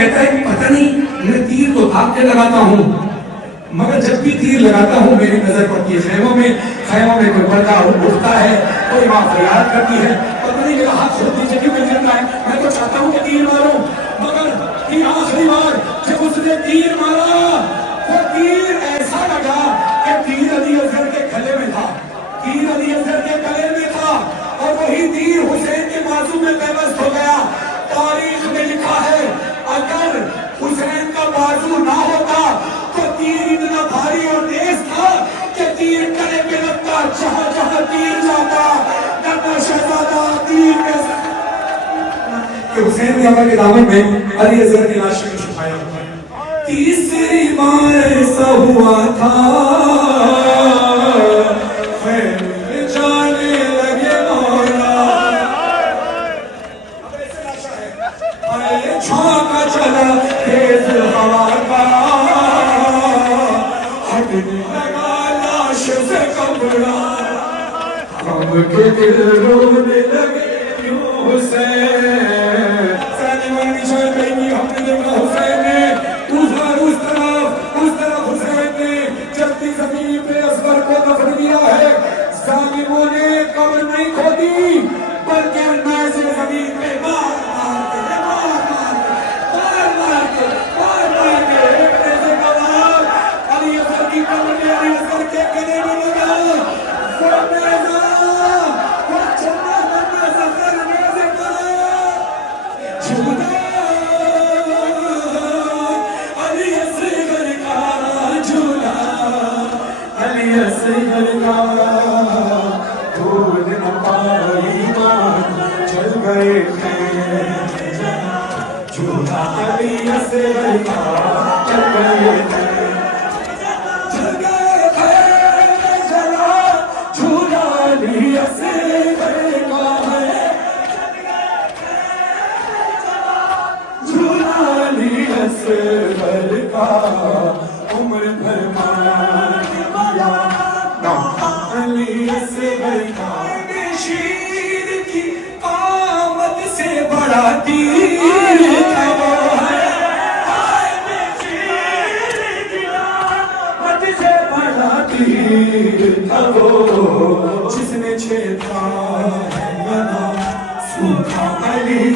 کہتا ہے کہ پتہ نہیں میں تیر تو بھاگ کے لگاتا ہوں مگر جب بھی تیر لگاتا ہوں میری نظر پڑتی ہے خیموں میں کوئی پردہ اٹھتا ہے کوئی ماں فریاد کرتی ہے پتہ نہیں میرا ہاتھ چھوڑ دیجیے کیوں مل جاتا ہے میں تو چاہتا ہوں کہ تیر ماروں مگر یہ آخری بار جب اس نے تیر مارا وہ تیر ایسا لگا کہ تیر علی اصغر کے گلے میں تھا تیر علی اصغر کے گلے میں تھا اور وہی تیر حسین کے بازو میں پیوست ہو گیا تاریخ میں لکھا ہے اگر حسین کا بازو نہ ہوتا تو تیر اتنا بھاری اور تیز تھا کہ تیر گلے میں لگتا جہاں جہاں تیر جاتا ننھا شہزادہ تیر کے کہ حسین نے عمر کے دامن میں علی اصغر کی لاش کو چھپایا تیسری بار ایسا ہوا تھا خیر میں جانے لگے مولا اب ایسے لاشا ہے چھوکا چلا تیز ہوا کا ہٹنے لگا لاش سے کپڑا ہم کے دل رونے لگے کیوں حسین ظالموں نے قبر نہیں کھودی بلکہ نیزے زمین پہ مار کے ایک نیزے کا وار علی اصغر کی قبر میں علی اصغر کے گلے میں لگا وہ نیزہ وہ چھنا بنا سفر نیزے کا جھولا علی اصغر کا جھولا علی اصغر کا چل گئے تھے جھولا علی اصغر کا چل گئے تھے جلا جھولا علی اصغر کا ہے جھولا علی اصغر کا عمر بھر علی اصغر کا شیر کی آمد سے بڑا تیر تھا وہ ہے شیر کی آمد سے بڑا تیر تھا وہ جس نے چھیدا ہے بنا سوکھا علی